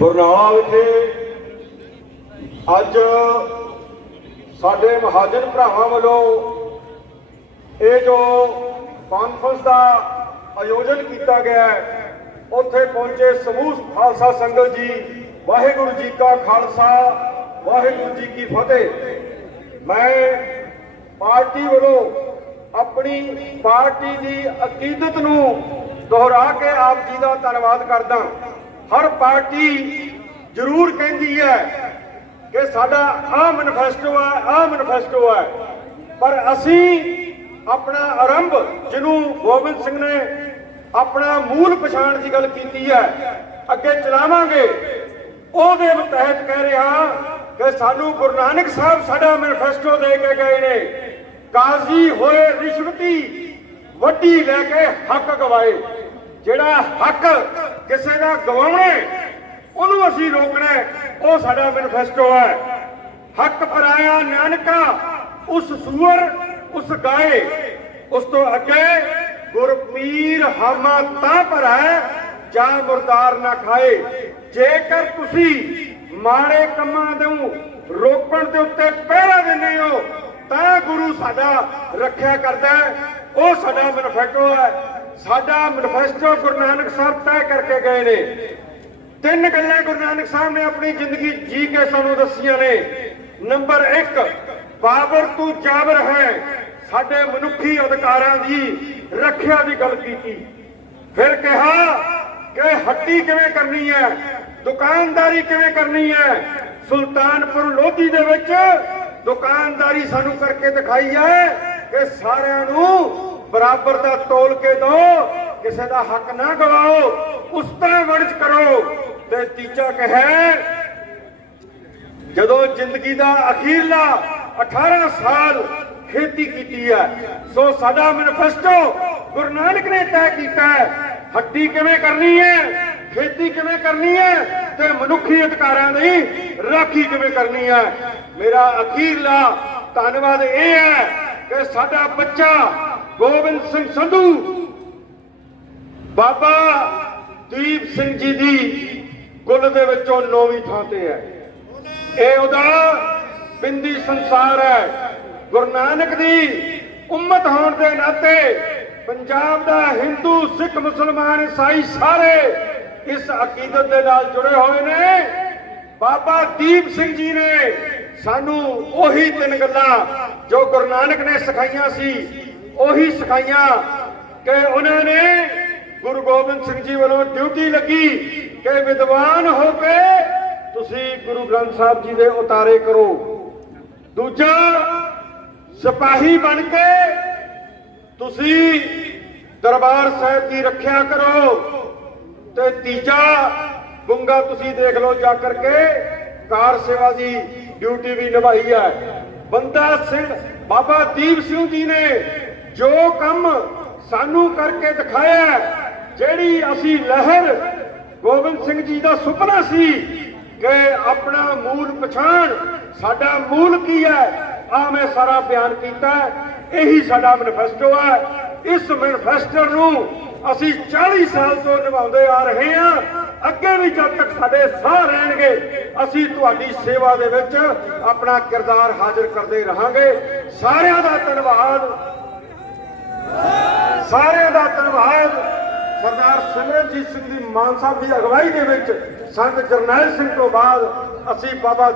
ਬਰਨਾਲਾ ਵਿਖੇ ਅੱਜ ਸਾਡੇ ਮਹਾਜਨ ਭਰਾਵਾਂ ਵੱਲੋਂ ਇਹ ਜੋ ਕਾਨਫਰੰਸ ਦਾ ਆਯੋਜਨ ਕੀਤਾ ਗਿਆ ਹੈ, ਉੱਥੇ ਪਹੁੰਚੇ ਸਮੂਹ ਖਾਲਸਾ ਸੰਗਤ ਜੀ, ਵਾਹਿਗੁਰੂ ਜੀ ਕਾ ਖਾਲਸਾ, ਵਾਹਿਗੁਰੂ ਜੀ ਕੀ ਫਤਿਹ। ਮੈਂ ਪਾਰਟੀ ਵੱਲੋਂ ਆਪਣੀ ਪਾਰਟੀ ਦੀ ਅਕੀਦਤ ਨੂੰ ਦੁਹਰਾ ਕੇ ਆਪ ਜੀ ਦਾ ਧੰਨਵਾਦ ਕਰਦਾ ਹਰ ਪਾਰਟੀ ਜ਼ਰੂਰ ਕਹਿੰਦੀ ਹੈ ਕਿ ਸਾਡਾ ਆਹ ਮੈਨੀਫੈਸਟੋ ਹੈ, ਆਹ ਮੈਨੀਫੈਸਟੋ ਹੈ। ਪਰ ਅਸੀਂ ਆਪਣਾ ਆਰੰਭ ਜਿਹਨੂੰ ਗੋਬਿੰਦ ਸਿੰਘ ਨੇ ਆਪਣਾ ਮੂਲ ਪਛਾਣ ਦੀ ਗੱਲ ਕੀਤੀ ਹੈ, ਅੱਗੇ ਚਲਾਵਾਂਗੇ। ਉਹਦੇ ਤਹਿਤ ਕਹਿ ਰਿਹਾ ਕਿ ਸਾਨੂੰ ਗੁਰੂ ਨਾਨਕ ਸਾਹਿਬ ਸਾਡਾ ਮੈਨੀਫੈਸਟੋ ਦੇ ਕੇ ਗਏ ਨੇ। ਕਾਜ਼ੀ ਹੋਏ ਰਿਸ਼ਵਤੀ ਵੱਡੀ ਲੈ ਕੇ ਹੱਕ ਗਵਾਏ। ਜਿਹੜਾ ਹੱਕ ਕਿਸੇ ਦਾ ਗਵਾਉਣਾ ਉਹਨੂੰ ਅਸੀਂ ਰੋਕਣਾ ਉਹ ਸਾਡਾ ਮੈਨੀਫੈਸਟੋ ਹੈ। ਹੱਕ ਪਰਾਇਆ ਨਾਨਕਾ, ਉਸ ਸੂਰ, ਉਸ ਗਾਏ, ਉਸ ਤੋਂ ਅੱਗੇ ਗੁਰਪੀਰ ਹਮਾ ਤਾਂ ਭਰੈ ਜਾਂ ਮੁਰਦਾਰ ਨਾ ਖਾਏ। ਜੇਕਰ ਤੁਸੀਂ ਮਾੜੇ ਕੰਮਾਂ ਨੂੰ ਰੋਕਣ ਦੇ ਉੱਤੇ ਪਹਿਰਾ ਦਿੰਦੇ ਹੋ, ਤਾਂ ਗੁਰੂ ਸਾਡਾ ਰੱਖਿਆ ਕਰਦਾ ਉਹ ਸਾਡਾ ਮੈਨੀਫੈਸਟੋ ਹੈ। ਸਾਡਾ ਮੈਨੀਫੈਸਟੋ ਗੁਰੂ ਨਾਨਕ ਸਾਹਿਬ ਤੈਅ ਕਰਕੇ ਗਏ ਨੇ। ਤਿੰਨ ਗੱਲਾਂ ਗੁਰੂ ਨਾਨਕ ਸਾਹਿਬ ਨੇ ਆਪਣੀ ਜ਼ਿੰਦਗੀ ਜੀ ਕੇ ਸਾਨੂੰ ਦੱਸੀਆਂ ਨੇ। ਨੰਬਰ 1 ਬਾਬਰ ਤੂੰ ਜਾਬਰ ਹੈ। ਸਾਡੇ ਮਨੁੱਖੀ ਅਧਿਕਾਰਾਂ ਦੀ ਰੱਖਿਆ ਦੀ ਗੱਲ ਕੀਤੀ। ਫਿਰ ਕਿਹਾ ਕਿ ਹੱਟੀ ਕਿਵੇਂ ਕਰਨੀ ਹੈ? ਦੁਕਾਨਦਾਰੀ ਕਿਵੇਂ ਕਰਨੀ ਹੈ? ਸੁਲਤਾਨਪੁਰ ਲੋਧੀ ਦੇ ਵਿੱਚ ਦੁਕਾਨਦਾਰੀ ਸਾਨੂੰ ਕਰਕੇ ਦਿਖਾਈ ਹੈ ਕਿ ਸਾਰਿਆਂ ਨੂੰ ਬਰਾਬਰ ਦਾ ਤੋਲ ਕੇ ਦੋ, ਕਿਸੇ ਦਾ ਹੱਕ ਨਾ ਗਵਾਓ, ਉਸ ਤਰ੍ਹਾਂ ਵਰਜ ਕਰੋ। ਤੇ ਤੀਜਾ ਕਹੇ, ਜਦੋਂ ਜ਼ਿੰਦਗੀ ਦਾ ਅਖੀਰਲਾ 18 ਸਾਲ ਖੇਤੀ ਕੀਤੀ ਹੈ, ਸੋ ਸਾਡਾ ਮੈਨੀਫੈਸਟੋ ਗੁਰੂ ਨਾਨਕ ਨੇ ਤੈਅ ਕੀਤਾ ਹੈ ਹੱਟੀ ਕਿਵੇਂ ਕਰਨੀ ਹੈ, ਖੇਤੀ ਕਿਵੇਂ ਕਰਨੀ ਹੈ ਤੇ ਮਨੁੱਖੀ ਅਧਿਕਾਰਾਂ ਦੀ ਰਾਖੀ ਕਿਵੇਂ ਕਰਨੀ ਹੈ। ਮੇਰਾ ਅਖੀਰਲਾ ਧੰਨਵਾਦ ਇਹ ਹੈ ਕਿ ਸਾਡਾ ਬੱਚਾ ਗੋਬਿੰਦ ਸਿੰਘ ਸੰਧੂ। ਬਾਬਾ ਦੀਪ ਸਿੰਘ ਜੀ ਦੀ ਕੁੱਲ ਦੇ ਵਿੱਚੋਂ ਨੌਵੀਂ ਥਾਂ ਤੇ ਹੈ। ਇਹ ਉਹਦਾ ਬਿੰਦੀ ਸੰਸਾਰ ਹੈ। ਗੁਰੂ ਨਾਨਕ ਦੀ ਉਮਤ ਹੋਣ ਦੇ ਨਾਤੇ ਪੰਜਾਬ ਦਾ ਹਿੰਦੂ, ਸਿੱਖ, ਮੁਸਲਮਾਨ, ਈਸਾਈ ਸਾਰੇ ਇਸ ਅਕੀਦਤ ਦੇ ਨਾਲ ਜੁੜੇ ਹੋਏ ਨੇ। ਬਾਬਾ ਦੀਪ ਸਿੰਘ ਜੀ ਨੇ ਸਾਨੂੰ ਉਹੀ ਤਿੰਨ ਗੱਲਾਂ ਜੋ ਗੁਰੂ ਨਾਨਕ ਨੇ ਸਿਖਾਈਆਂ ਸੀ। ਉਹੀ ਸਿਖਾਈਆਂ ਕਿ ਉਹਨਾਂ ਨੇ ਗੁਰੂ ਗੋਬਿੰਦ ਸਿੰਘ ਜੀ ਵੱਲੋਂ ਡਿਊਟੀ ਲੱਗੀ ਕਿ ਵਿਦਵਾਨ ਹੋ ਕੇ ਤੁਸੀਂ ਗੁਰੂ ਗ੍ਰੰਥ ਸਾਹਿਬ ਜੀ ਦੇ ਉਤਾਰੇ ਕਰੋ। ਦੂਜਾ, ਸਿਪਾਹੀ ਬਣ ਕੇ ਤੁਸੀਂ ਦਰਬਾਰ ਸਾਹਿਬ ਦੀ ਰੱਖਿਆ ਕਰੋ। ਤੇ ਤੀਜਾ, ਗੁੰਗਾ ਤੁਸੀਂ ਦੇਖ ਲਓ ਜਾ ਕਰਕੇ ਕਾਰ ਸੇਵਾ ਦੀ ਡਿਊਟੀ ਵੀ ਨਿਭਾਈ ਹੈ। ਬੰਦਾ ਸਿੰਘ ਬਾਬਾ ਦੀਪ ਸਿੰਘ ਜੀ ਨੇ ਜੋ ਕੰਮ ਸਾਨੂੰ ਕਰਕੇ ਦਿਖਾਇਆ ਜਿਹੜੀ ਅਸੀਂ ਲਹਿਰ ਗੋਬਿੰਦ ਸਿੰਘ ਜੀ ਦਾ ਸੁਪਨਾ ਸੀ ਕਿ ਆਪਣਾ ਮੂਲ ਪਛਾਣ, ਸਾਡਾ ਮੂਲ ਕੀ ਹੈ ਆ ਮੈਂ ਸਾਰਾ ਬਿਆਨ ਕੀਤਾ ਇਹੀ ਸਾਡਾ ਮੈਨੀਫੈਸਟੋ ਹੈ। ਇਸ ਮੈਨੀਫੈਸਟੋ ਨੂੰ ਅਸੀਂ 40 ਸਾਲ ਤੋਂ ਨਿਭਾਉਂਦੇ ਆ ਰਹੇ ਹਾਂ। ਅੱਗੇ ਵੀ ਜਦ ਤੱਕ ਸਾਡੇ ਸਾਹ ਰਹਿਣਗੇ, ਅਸੀਂ ਤੁਹਾਡੀ ਸੇਵਾ ਦੇ ਵਿੱਚ ਆਪਣਾ ਕਿਰਦਾਰ ਹਾਜ਼ਰ ਕਰਦੇ ਰਹਾਂਗੇ। ਸਾਰਿਆਂ ਦਾ ਧੰਨਵਾਦ। ਸਾਰਿਆਂ ਦਾ ਧੰਨਵਾਦ। ਸਰਦਾਰ ਸਿਮਰਨਜੀਤ ਸਿੰਘ ਦੀ ਮਾਨ ਸਾਹਿਬ ਦੀ ਅਗਵਾਈ ਦੇ ਵਿੱਚ ਸੰਤ ਜਰਨੈਲ ਸਿੰਘ ਤੋਂ ਬਾਅਦ ਅਸੀਂ ਬਾਬਾ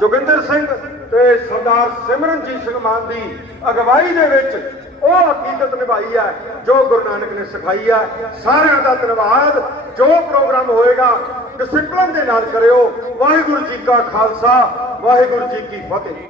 ਜੋਗਿੰਦਰ ਸਿੰਘ ਤੇ ਸਰਦਾਰ ਸਿਮਰਨਜੀਤ ਸਿੰਘ ਮਾਨ ਦੀ ਅਗਵਾਈ ਦੇ ਵਿੱਚ ਉਹ ਹਕੀਕਤ ਨਿਭਾਈ ਹੈ, ਜੋ ਗੁਰੂ ਨਾਨਕ ਨੇ ਸਿਖਾਈ ਹੈ। ਸਾਰਿਆਂ ਦਾ ਧੰਨਵਾਦ। ਜੋ ਪ੍ਰੋਗਰਾਮ ਹੋਏਗਾ ਡਿਸਪਲਿਨ ਦੇ ਨਾਲ ਕਰਿਓ। ਵਾਹਿਗੁਰੂ ਜੀ ਕਾ ਖਾਲਸਾ, ਵਾਹਿਗੁਰੂ ਜੀ ਕੀ ਫਤਿਹ।